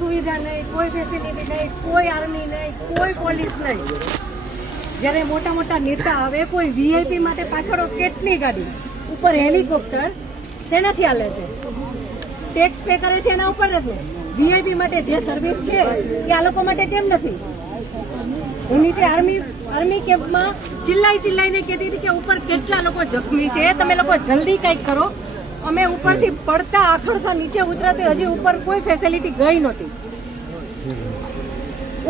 સુવિધા નહીં, કોઈ ફેસિલિટી નહીં, કોઈ આર્મી નહીં, કોઈ પોલીસ નહીં. જ્યારે મોટા મોટા નેતા આવે, કોઈ વીઆઈપી માટે પાછળ કેટલી ગાડી, ઉપર હેલિકોપ્ટર, શેનાથી હાલે છે? ટેક્સ પે કરે છે એના ઉપર નથી. વીઆઈપી માટે જે સર્વિસ છે એ આ લોકો માટે કેમ નથી? હું નીચે આર્મી કેમ્પમાં ચિલ્લાઈને કહેતી હતી કે ઉપર કેટલા લોકો જખમી છે, તમે લોકો જલ્દી કંઈક કરો. અમે ઉપરથી પડતા આખડતા નીચે ઉતરતી હજી ઉપર કોઈ ફેસિલિટી ગઈ નહોતી.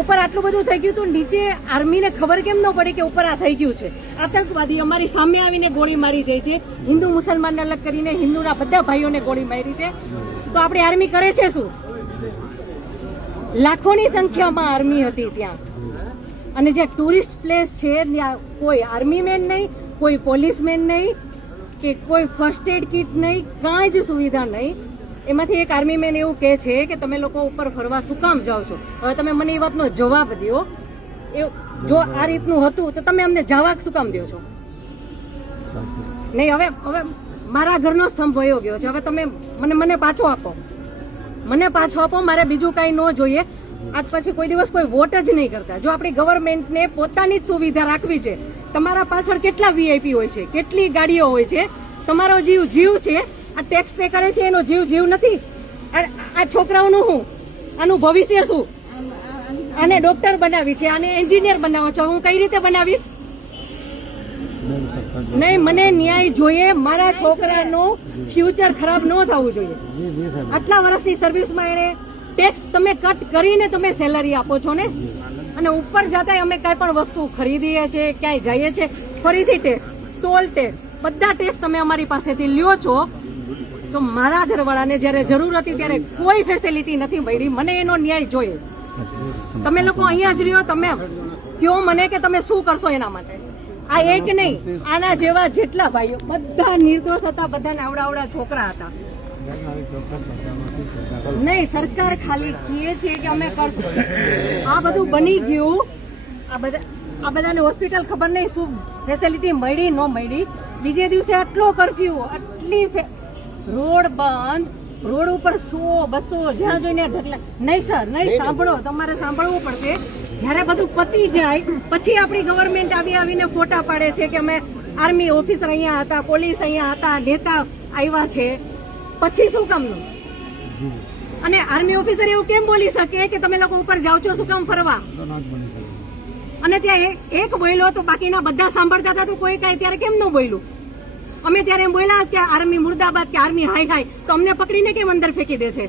ઉપર આટલું બધું થઈ ગયું હતું, નીચે આર્મીને ખબર કેમ ન પડી કે ઉપર આ થઈ ગયું છે? આતંકવાદી અમારી સામે આવીને ગોળી મારી જાય છે, હિન્દુ મુસલમાનને અલગ કરીને હિન્દુના બધા ભાઈઓને ગોળી મારી છે. તો આપણી આર્મી કરે છે શું? લાખોની સંખ્યામાં આર્મી હતી ત્યાં, અને જે ટુરિસ્ટ પ્લેસ છે ત્યાં કોઈ આર્મી મેન નહીં, કોઈ પોલીસમેન નહીં, કે કોઈ ફર્સ્ટ એડ કિટ નહીં, કાંઈ જ સુવિધા નહીં. એમાંથી એક આર્મી મેન એવું કહે છે કે તમે લોકો ઉપર ફરવા શું કામ જાઓ છો? હવે તમે મને એ વાતનો જવાબ દો. જો આ રીતનું હતું તો તમે અમને જવા શું કામ દો છો? નહીં, હવે મારા ઘરનો સ્તંભ વયો ગયો છે, હવે તમે મને પાછો આપો, મારે બીજું કાંઈ ન જોઈએ. આજ પછી કોઈ દિવસ કોઈ વોટ જ નહીં કરતા. જો આપણી ગવર્મેન્ટને પોતાની જ સુવિધા રાખવી છે, તમારા પાછળ કેટલા વીઆઈપી હોય છે, કેટલી ગાડીઓ હોય છે, તમારો જીવ છે. આ ટેક્સ પે કરે છે એનો જીવ નથી. આ છોકરાઓનું શું? આનું ભવિષ્ય શું? આને ડોક્ટર બનાવી છે, આને એન્જિનિયર બનાવો છો, હું કઈ રીતે બનાવીશ? નહીં, મને ન્યાય જોઈએ. મારા છોકરાનું ફ્યુચર ખરાબ ન થવું જોઈએ. આટલા વર્ષની સર્વિસમાં એને ટેક્સ તમે કટ કરીને તમે સેલરી આપો છો ને, અને ઉપર જતા અમે કઈ પણ વસ્તુ ખરીદીએ છીએ, ક્યાંય જઈએ છીએ, ફરીથી ટેક્સ, ટોલ ટેક્સ, બધા ટેક્સ તમે અમારી પાસેથી લ્યો છો. તો મારા ઘરવાળાને જ્યારે જરૂર હતી ત્યારે કોઈ ફેસિલિટી નથી મળી. મને એનો ન્યાય જોઈએ. તમે લોકો અહીંયા જ રહ્યો, તમે કયો મને કે તમે શું કરશો એના માટે. આ એક નહીં, આના જેવા જેટલા ભાઈઓ બધા નિર્દોષ હતા, બધાને આવડા છોકરા હતા. નહીં, સરકાર ખાલી કહે છે કે અમે કરશું. આ બધું બની ગયું, આ બધાને હોસ્પિટલ ખબર નહીં શું ફેસિલિટી મળી ન મળી. બીજે દિવસે આટલો કરફ્યુ, આટલી રોડ બંધ, રોડ ઉપર 100-200 જ્યાં જોઈને ઢગલા. નહીં સર, નહીં, સાંભળો, તમારે સાંભળવું પડશે. જ્યારે બધું પતી જાય પછી આપણી ગવર્મેન્ટ આવીને ફોટા પાડે છે કે અમે આર્મી ઓફિસર અહીંયા હતા, પોલીસ અહીંયા હતા, નેતા આવ્યા છે. પછી શું કામનું? અને આર્મી ઓફિસર એવું કેમ બોલી શકે કે તમે લોકો ઉપર જાઓ છો શું કામ ફરવા? અને ત્યાં એક બોલ્યો તો બાકીના બધા સાંભળતા હતા, તો કોઈ કાંઈ ત્યારે કેમ ન બોલ્યું? અમે ત્યારે એમ બોલ્યા કે આર્મી મુર્દાબાદ, કે આર્મી હાય હાય, તો અમને પકડીને કેમ અંદર ફેંકી દે છે?